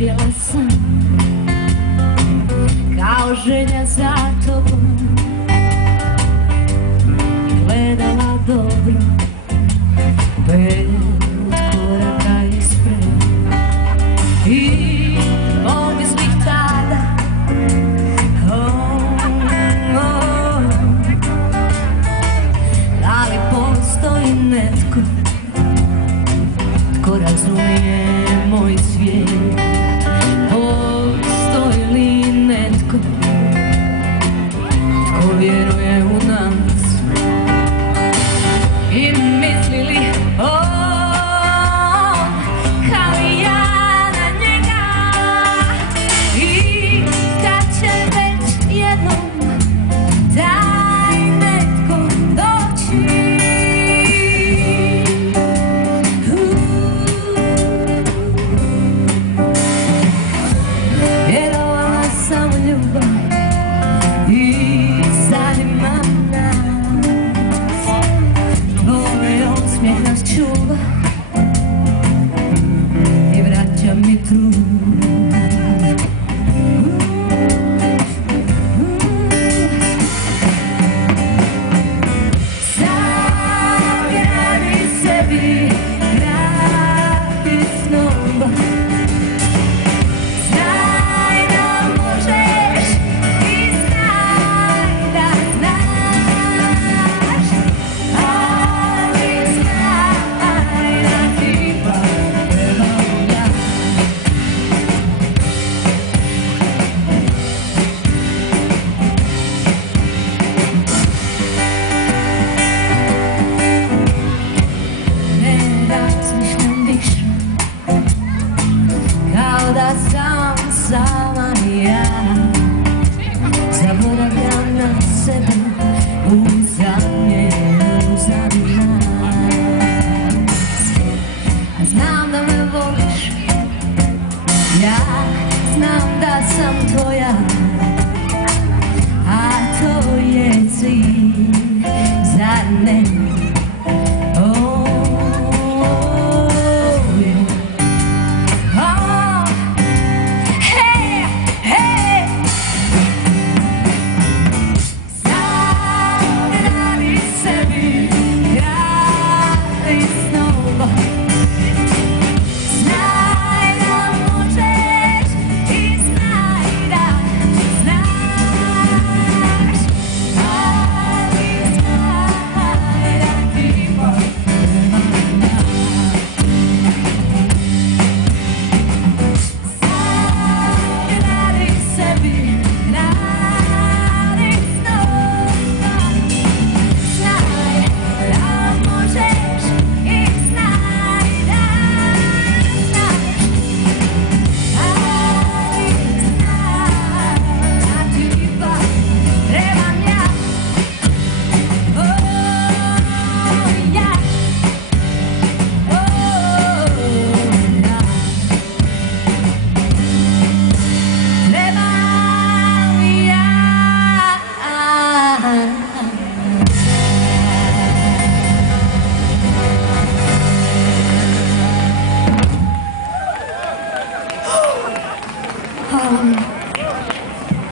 Živjela sam kao želja za tobom i gledala dobro 5 koraka ispred i pomislih tada da li postoji netko tko razumije moj svijet. Postoji li netko tko vjeruje u nas i misli li on kao i ja na njega i kad će već jednom taj netko doći. Čuva i vraća mi trud. Sagradi sebi kraj snova, znaj da možeš i znaj da znaš, ali znaj da ti trebam ja. Ne razmišljam više kao da sam sama ja, zaboravljam na sebe u zamjenu za nas. A znam da me voliš, ja znam da sam tvoja.